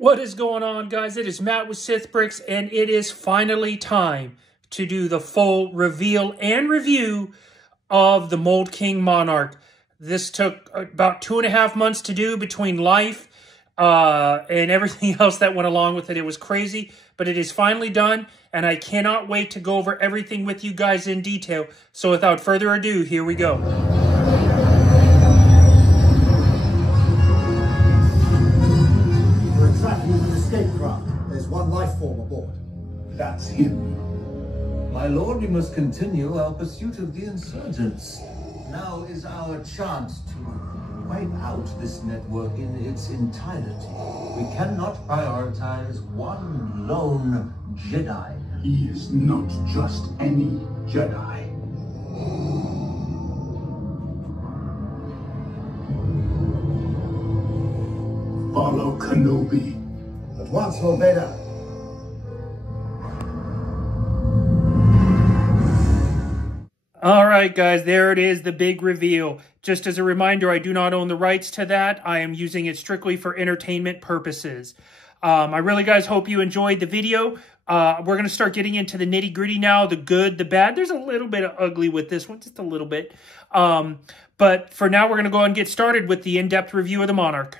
What is going on, guys? It is Matt with Sith Bricks, and it is finally time to do the full reveal and review of the Mould King Monarch. This took about 2.5 months to do between life and everything else that went along with it. It was crazy, but it is finally done, and I cannot wait to go over everything with you guys in detail. So without further ado, here we go. Escape craft. There's one life form aboard. That's him. My lord, we must continue our pursuit of the insurgents. Now is our chance to wipe out this network in its entirety. We cannot prioritize one lone Jedi. He is not just any Jedi. Follow Kenobi. At once, Lord Vader. All right, guys, there it is, the big reveal. Just as a reminder, I do not own the rights to that. I am using it strictly for entertainment purposes. I really, guys, hope you enjoyed the video. We're going to start getting into the nitty-gritty now, the good, the bad. There's a little bit of ugly with this one, just a little bit. But for now, we're going to go ahead and get started with the in-depth review of the Monarch.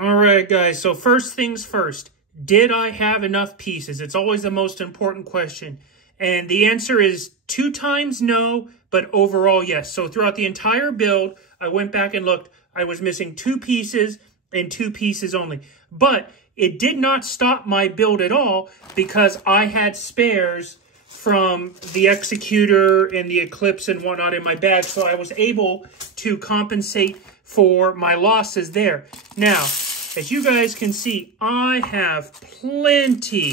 All right, guys, so first things first. Did I have enough pieces? It's always the most important question. And the answer is 2 times no, but overall yes. So throughout the entire build, I went back and looked. I was missing 2 pieces and 2 pieces only. But it did not stop my build at all because I had spares from the Executor and the Eclipse and whatnot in my bag. So I was able to compensate for my losses there. Now, as you guys can see, I have plenty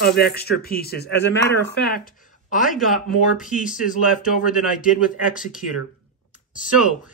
of extra pieces. As a matter of fact, I got more pieces left over than I did with Executor. So,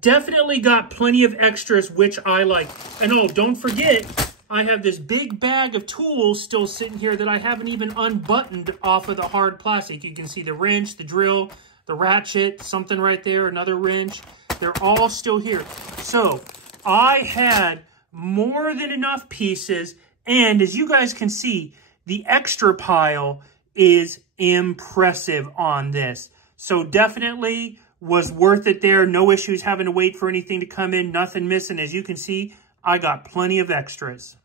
definitely got plenty of extras, which I like. And oh, don't forget, I have this big bag of tools still sitting here that I haven't even unbuttoned off of the hard plastic. You can see the wrench, the drill, the ratchet, something right there, another wrench. They're all still here. So, I had more than enough pieces, and as you guys can see, the extra pile is impressive on this. So definitely was worth it there. No issues having to wait for anything to come in. Nothing missing. As you can see, I got plenty of extras.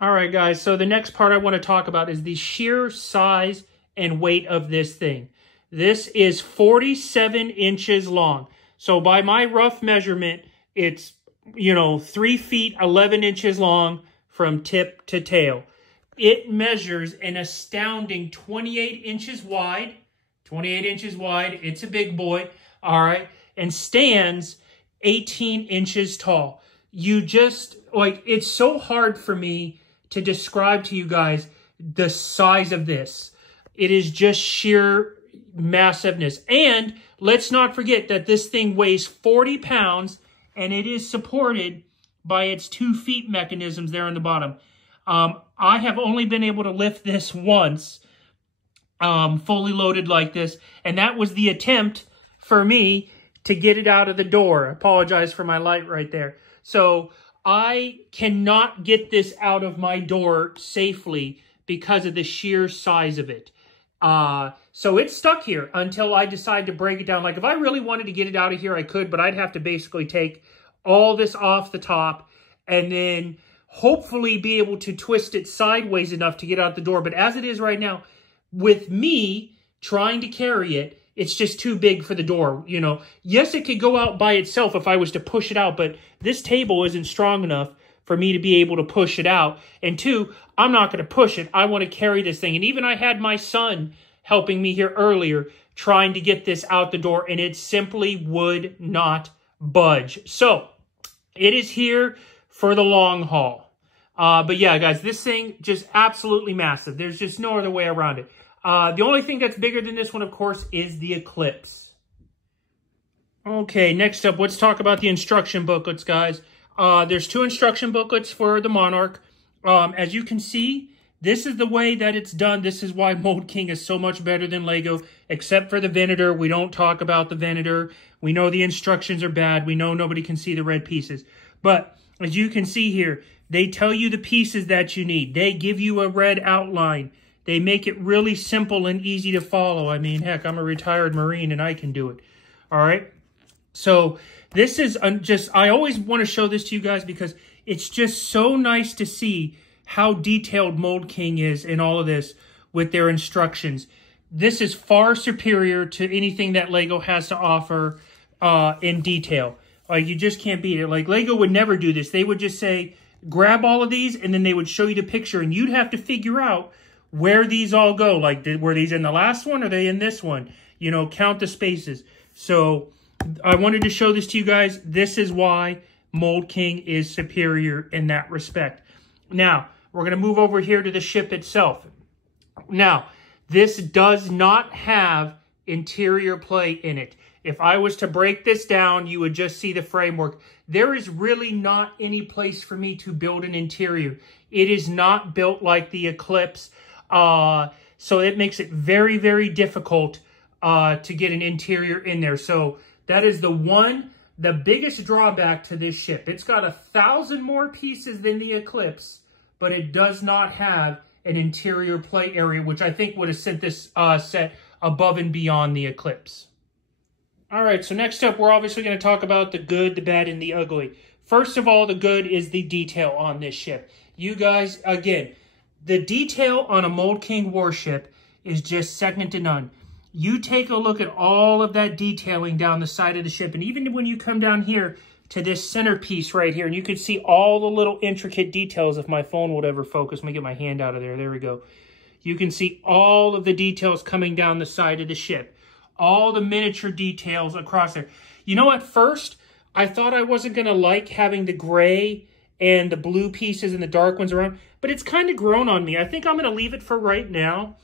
All right, guys. So the next part I want to talk about is the sheer size and weight of this thing. This is 47 inches long. So by my rough measurement, it's, 3 feet, 11 inches long from tip to tail. It measures an astounding 28 inches wide. 28 inches wide. It's a big boy. All right. And stands 18 inches tall. You just, it's so hard for me to describe to you guys the size of this. It is just sheer massiveness. And let's not forget that this thing weighs 40 pounds and it is supported by its 2 feet mechanisms there on the bottom. I have only been able to lift this once, fully loaded like this, and that was the attempt for me to get it out of the door. I apologize for my light right there. So I cannot get this out of my door safely because of the sheer size of it. So it's stuck here until I decide to break it down. Like if I really wanted to get it out of here, I could, but I'd have to basically take all this off the top and then hopefully be able to twist it sideways enough to get out the door. But as it is right now, with me trying to carry it, it's just too big for the door, Yes, it could go out by itself if I was to push it out, but this table isn't strong enough for me to be able to push it out. And 2, I'm not going to push it. I want to carry this thing. And even I had my son helping me here earlier trying to get this out the door, and it simply would not budge. So it is here for the long haul. But yeah, guys, this thing just absolutely massive. There's just no other way around it. The only thing that's bigger than this one, of course, is the Eclipse. Okay, next up, let's talk about the instruction booklets, guys. There's 2 instruction booklets for the Monarch. As you can see, this is the way that it's done. This is why Mould King is so much better than Lego, except for the Venator. We don't talk about the Venator. We know the instructions are bad. We know nobody can see the red pieces. But as you can see here, they tell you the pieces that you need. They give you a red outline. They make it really simple and easy to follow. I mean, heck, I'm a retired Marine and I can do it. All right. So this is just, I always want to show this to you guys because it's just so nice to see how detailed Mould King is in all of this with their instructions. This is far superior to anything that Lego has to offer in detail. Like, you just can't beat it. Like, Lego would never do this. They would just say, grab all of these, and then they would show you the picture, and you'd have to figure out where these all go. Like, were these in the last one? Or are they in this one? You know, count the spaces. So I wanted to show this to you guys. This is why Mould King is superior in that respect. Now, we're going to move over here to the ship itself. Now, this does not have interior play in it. If I was to break this down, you would just see the framework. There is really not any place for me to build an interior. It is not built like the Eclipse. So it makes it very, very difficult to get an interior in there. So that is the biggest drawback to this ship. It's got 1,000 more pieces than the Eclipse, but it does not have an interior play area, which I think would have sent this set above and beyond the Eclipse. All right, so next up, we're obviously going to talk about the good, the bad, and the ugly. First of all, the good is the detail on this ship. You guys, again, the detail on a Mould King warship is just second to none. You take a look at all of that detailing down the side of the ship, and even when you come down here to this centerpiece right here, and you can see all the little intricate details. If my phone would ever focus, let me get my hand out of there. There we go. You can see all of the details coming down the side of the ship. All the miniature details across there. You know, at first, I thought I wasn't going to like having the gray and the blue pieces and the dark ones around, but it's kind of grown on me. I think I'm going to leave it for right now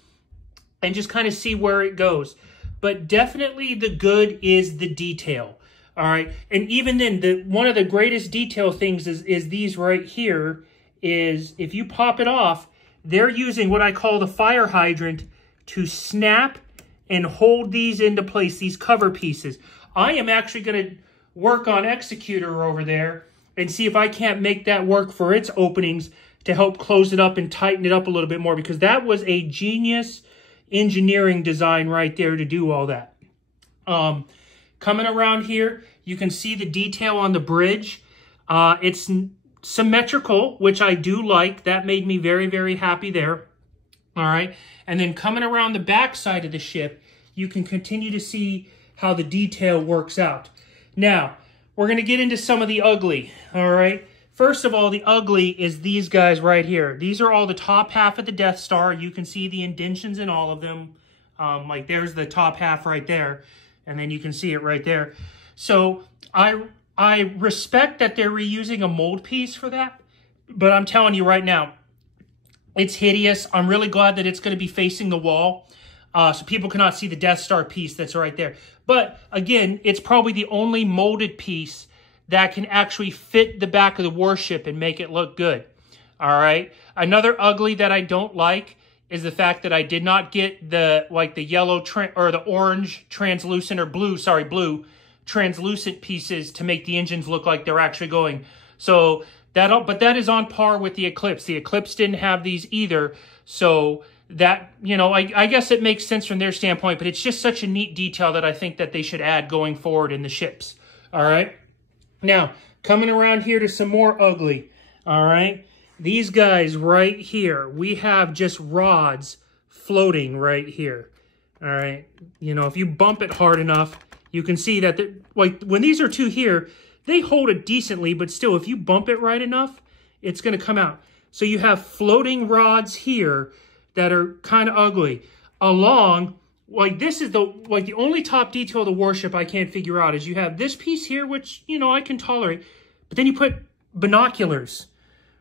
and just kind of see where it goes. But definitely the good is the detail. All right. And even then, one of the greatest detail things is these right here is if you pop it off, they're using what I call the fire hydrant to snap and hold these into place, these cover pieces. I am actually going to work on Executor over there and see if I can't make that work for its openings to help close it up and tighten it up a little bit more, because that was a genius engineering design right there to do all that. Coming around here, you can see the detail on the bridge. It's symmetrical, which I do like. That made me very, very happy there. All right. And then coming around the back side of the ship, you can continue to see how the detail works out. Now, we're going to get into some of the ugly. All right. First of all, the ugly is these guys right here. These are all the top half of the Death Star. You can see the indentions in all of them. Like there's the top half right there. And then you can see it right there. So I respect that they're reusing a mold piece for that. But I'm telling you right now, it's hideous. I'm really glad that it's going to be facing the wall so people cannot see the Death Star piece that's right there. But again, it's probably the only molded piece that can actually fit the back of the warship and make it look good. All right. Another ugly that I don't like is the fact that I did not get the yellow or the orange translucent or blue translucent pieces to make the engines look like they're actually going. So but that is on par with the Eclipse. The Eclipse didn't have these either. So that, you know, I guess it makes sense from their standpoint, but it's just such a neat detail that I think that they should add going forward in the ships. All right. Now, coming around here to some more ugly. All right. These guys right here, we have just rods floating right here. All right. You know, if you bump it hard enough, you can see that, like, when these are two here, they hold it decently, but still, if you bump it right enough, it's going to come out. So you have floating rods here that are kind of ugly. Along, like, this is the only top detail of the warship I can't figure out is you have this piece here, which, you know, I can tolerate, but then you put binoculars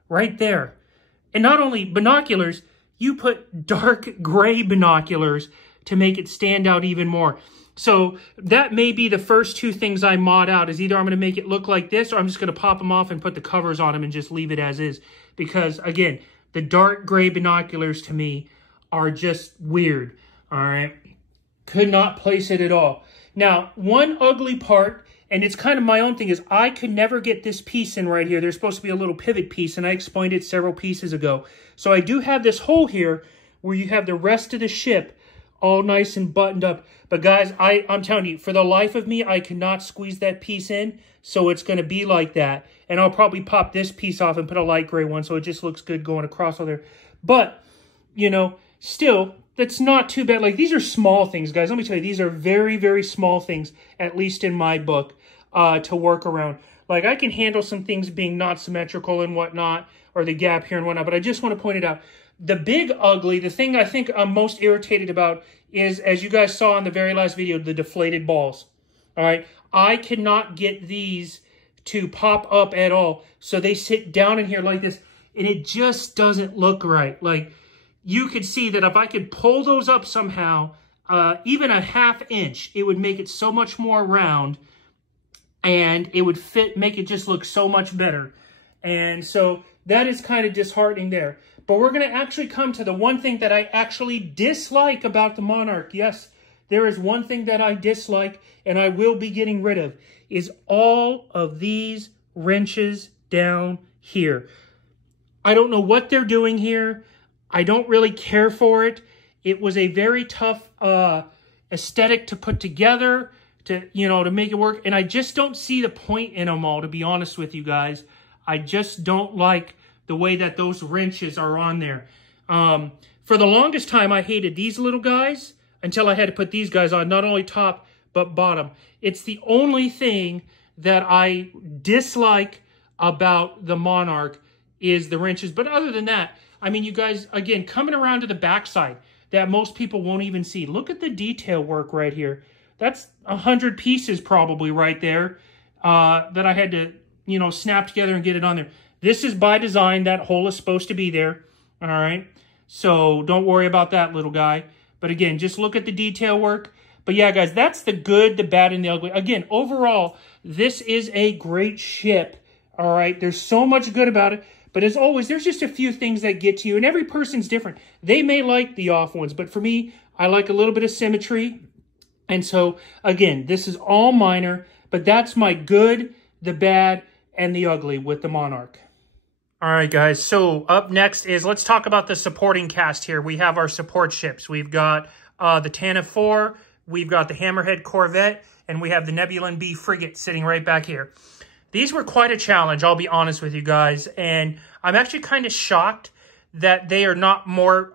right there. And not only binoculars, you put dark gray binoculars to make it stand out even more. So that may be the first two things I mod out, is either I'm going to make it look like this or I'm just going to pop them off and put the covers on them and just leave it as is. Because, again, the dark gray binoculars to me are just weird. All right. Could not place it at all. Now, one ugly part, and it's kind of my own thing, is I could never get this piece in right here. There's supposed to be a little pivot piece, and I explained it several pieces ago. So I do have this hole here where you have the rest of the ship all nice and buttoned up. But guys, I'm telling you, for the life of me, I cannot squeeze that piece in, so it's going to be like that. And I'll probably pop this piece off and put a light gray one, so it just looks good going across all there. But, you know, still, that's not too bad. Like, these are small things, guys. Let me tell you, these are very, very small things, at least in my book, to work around. Like, I can handle some things being not symmetrical and whatnot, or the gap here and whatnot, but I just want to point it out. The big ugly, the thing I think I'm most irritated about is, as you guys saw in the very last video, the deflated balls. All right? I cannot get these to pop up at all. So they sit down in here like this, and it just doesn't look right. Like, you could see that if I could pull those up somehow, even a ½ inch, it would make it so much more round, and it would make it just look so much better. And so that is kind of disheartening there. But we're going to actually come to the one thing that I actually dislike about the Monarch. Yes, there is one thing that I dislike, and I will be getting rid of, is all of these wrenches down here. I don't know what they're doing here. I don't really care for it. It was a very tough aesthetic to put together, to make it work. And I just don't see the point in them all, to be honest with you guys. I just don't like the way that those wrenches are on there. For the longest time, I hated these little guys until I had to put these guys on, not only top, but bottom. It's the only thing that I dislike about the Monarch is the wrenches. But other than that, I mean, you guys, again, coming around to the backside that most people won't even see. Look at the detail work right here. That's 100 pieces probably right there that I had to, snap together and get it on there. This is by design. That hole is supposed to be there. All right. So don't worry about that, little guy. But again, just look at the detail work. But yeah, guys, that's the good, the bad, and the ugly. Again, overall, this is a great ship. All right. There's so much good about it. But as always, there's just a few things that get to you. And every person's different. They may like the off ones. But for me, I like a little bit of symmetry. And so, again, this is all minor. But that's my good, the bad, and the ugly with the Monarch. All right, guys, so up next is, let's talk about the supporting cast here. We have our support ships. We've got the Tantive 4, we've got the Hammerhead Corvette, and we have the Nebulan B frigate sitting right back here. These were quite a challenge, I'll be honest with you guys, and I'm actually kind of shocked that they are not more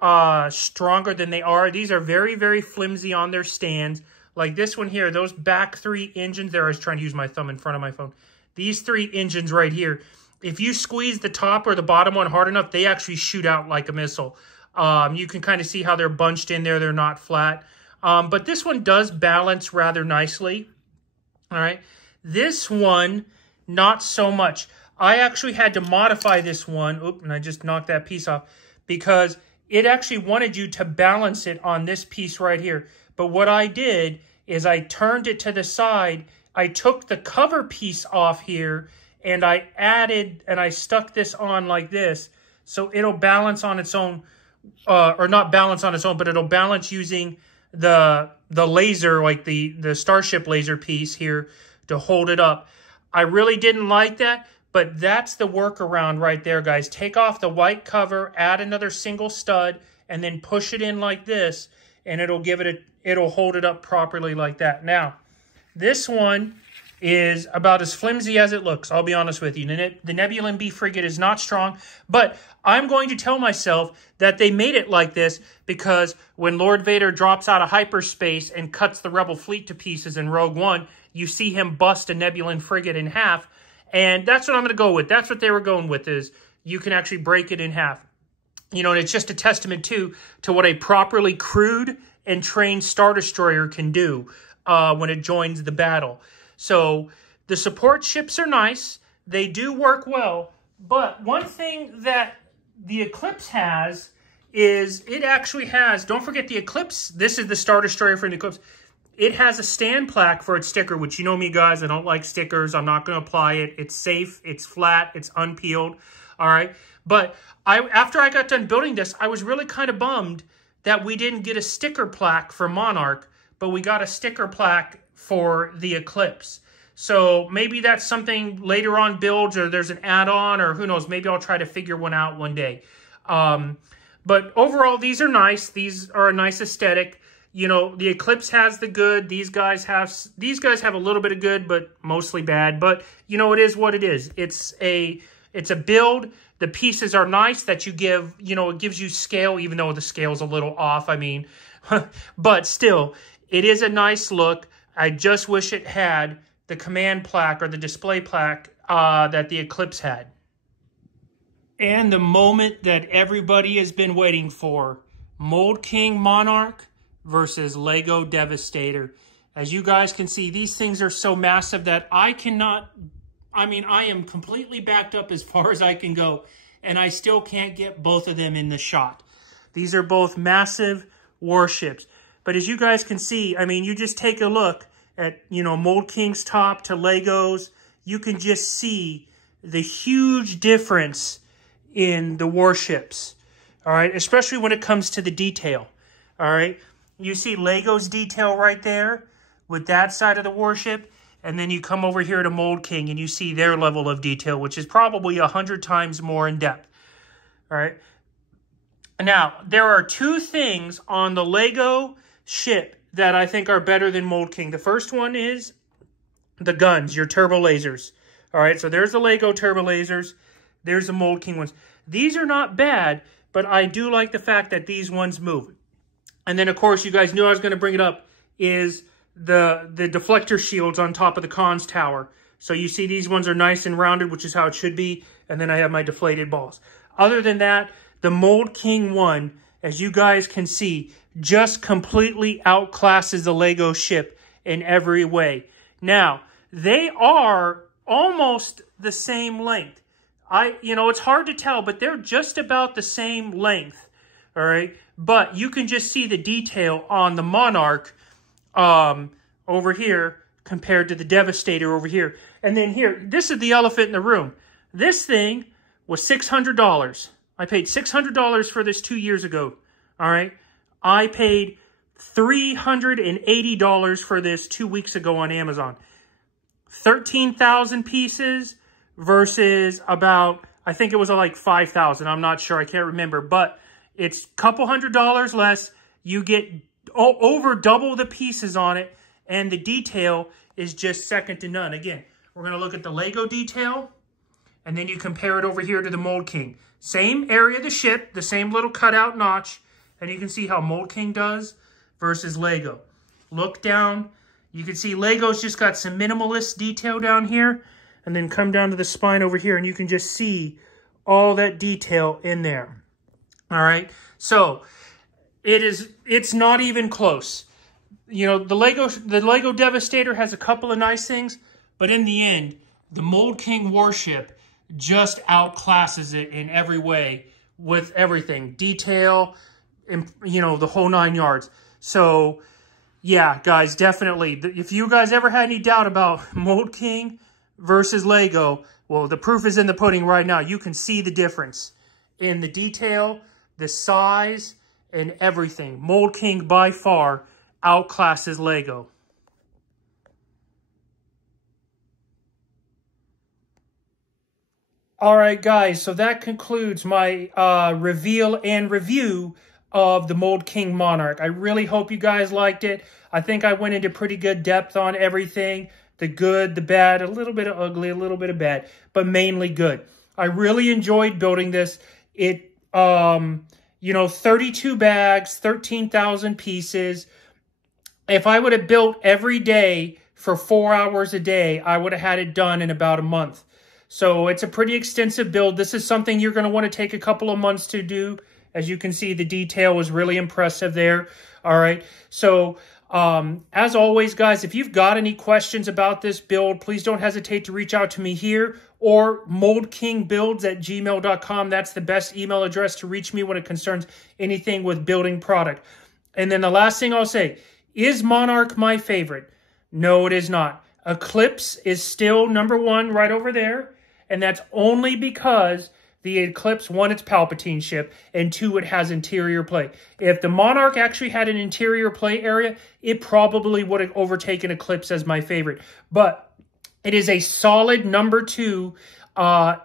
stronger than they are. These are very, very flimsy on their stands. Like this one here, those back 3 engines there, I was trying to use my thumb in front of my phone. These 3 engines right here, if you squeeze the top or the bottom one hard enough, they actually shoot out like a missile. You can kind of see how they're bunched in there. They're not flat. But this one does balance rather nicely. All right. This one, not so much. I actually had to modify this one. Oop, and I just knocked that piece off because it actually wanted you to balance it on this piece right here. But what I did is I turned it to the side. I took the cover piece off here and I added and I stuck this on like this. So it'll balance on its own, or not balance on its own, but it'll balance using the laser, like the Starship laser piece here to hold it up. I really didn't like that, but that's the workaround right there, guys. Take off the white cover, add another single stud, and then push it in like this, and it'll give it it'll hold it up properly like that. Now, this one is about as flimsy as it looks, I'll be honest with you. The Nebulan B frigate is not strong, but I'm going to tell myself that they made it like this because when Lord Vader drops out of hyperspace and cuts the Rebel fleet to pieces in Rogue One, you see him bust a Nebulan frigate in half, and that's what I'm going to go with. That's what they were going with, is you can actually break it in half. And it's just a testament, too, to what a properly crewed and trained Star Destroyer can do when it joins the battle. So the support ships are nice. They do work well. But one thing that the Eclipse has is it actually has, don't forget the Eclipse, this is the Star Destroyer from the Eclipse. It has a stand plaque for its sticker, which you know me, guys, I don't like stickers. I'm not going to apply it. It's safe. It's flat. It's unpeeled. All right. But after I got done building this, I was really kind of bummed that we didn't get a sticker plaque for Monarch, but we got a sticker plaque for the Eclipse. So maybe that's something later on builds, or there's an add-on, or who knows, maybe I'll try to figure one out one day. But overall, these are nice. These are a nice aesthetic. You know, the Eclipse has the good. These guys have a little bit of good, but mostly bad. But, you know, it is what it is. It's a build. The pieces are nice that you give, you know, it gives you scale, even though the scale's a little off, I mean. But still, it is a nice look. I just wish it had the command plaque or the display plaque that the Eclipse had. And the moment that everybody has been waiting for, Mould King Monarch versus Lego Devastator. As you guys can see, these things are so massive that I am completely backed up as far as I can go, and I still can't get both of them in the shot. These are both massive warships. But as you guys can see, I mean, you just take a look at, you know, Mould King's top to Legos. You can just see the huge difference in the warships, all right? Especially when it comes to the detail, all right? You see Lego's detail right there with that side of the warship, and then you come over here to Mould King and you see their level of detail, which is probably 100 times more in depth, all right? Now, there are two things on the Lego ship that I think are better than Mould King. The first one is the guns, your turbo lasers, all right? So there's the Lego turbo lasers. There's the Mould King ones. These are not bad, but I do like the fact that these ones move. And then, of course, you guys knew I was going to bring it up, is the deflector shields on top of the comms tower. So you see these ones are nice and rounded, which is how it should be. And then I have my deflated balls. Other than that, the Mould King one, as you guys can see, just completely outclasses the Lego ship in every way. Now, they are almost the same length. You know, it's hard to tell, but they're just about the same length, all right? But you can just see the detail on the Monarch over here compared to the Devastator over here. And then here, this is the elephant in the room. This thing was $600. I paid $600 for this 2 years ago, all right? I paid $380 for this 2 weeks ago on Amazon. 13,000 pieces versus about, I think it was like 5,000. I'm not sure. I can't remember. But it's a couple $100 less. You get over double the pieces on it. And the detail is just second to none. Again, we're going to look at the Lego detail. And then you compare it over here to the Mould King. Same area of the ship. The same little cutout notch. And you can see how Mould King does versus Lego. Look down. You can see Lego's just got some minimalist detail down here. And then come down to the spine over here, and you can just see all that detail in there. All right? So, it's not even close. You know, the Lego Devastator has a couple of nice things, but in the end, the Mould King warship just outclasses it in every way with everything. Detail, and, you know, the whole 9 yards. So, yeah, guys, definitely. If you guys ever had any doubt about Mould King versus Lego, well, the proof is in the pudding right now. You can see the difference in the detail, the size, and everything. Mould King, by far, outclasses Lego. All right, guys, so that concludes my reveal and review of the Mould King Monarch. I really hope you guys liked it. I think I went into pretty good depth on everything. The good, the bad, a little bit of ugly, a little bit of bad, but mainly good. I really enjoyed building this. It, you know, 32 bags, 13,000 pieces. If I would have built every day for 4 hours a day, I would have had it done in about a month. So it's a pretty extensive build. This is something you're going to want to take a couple of months to do. As you can see, the detail was really impressive there. All right. So, as always, guys, if you've got any questions about this build, please don't hesitate to reach out to me here or mouldkingbuilds@gmail.com. That's the best email address to reach me when it concerns anything with building product. And then the last thing I'll say, is Monarch my favorite? No, it is not. Eclipse is still #1 right over there. And that's only because the Eclipse, 1, it's Palpatine ship, and 2, it has interior play. If the Monarch actually had an interior play area, it probably would have overtaken Eclipse as my favorite. But It is a solid number 2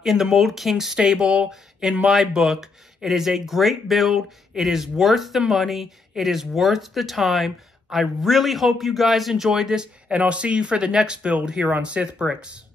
in the Mould King stable in my book. It is a great build. It is worth the money. It is worth the time. I really hope you guys enjoyed this, and I'll see you for the next build here on Sith Bricks.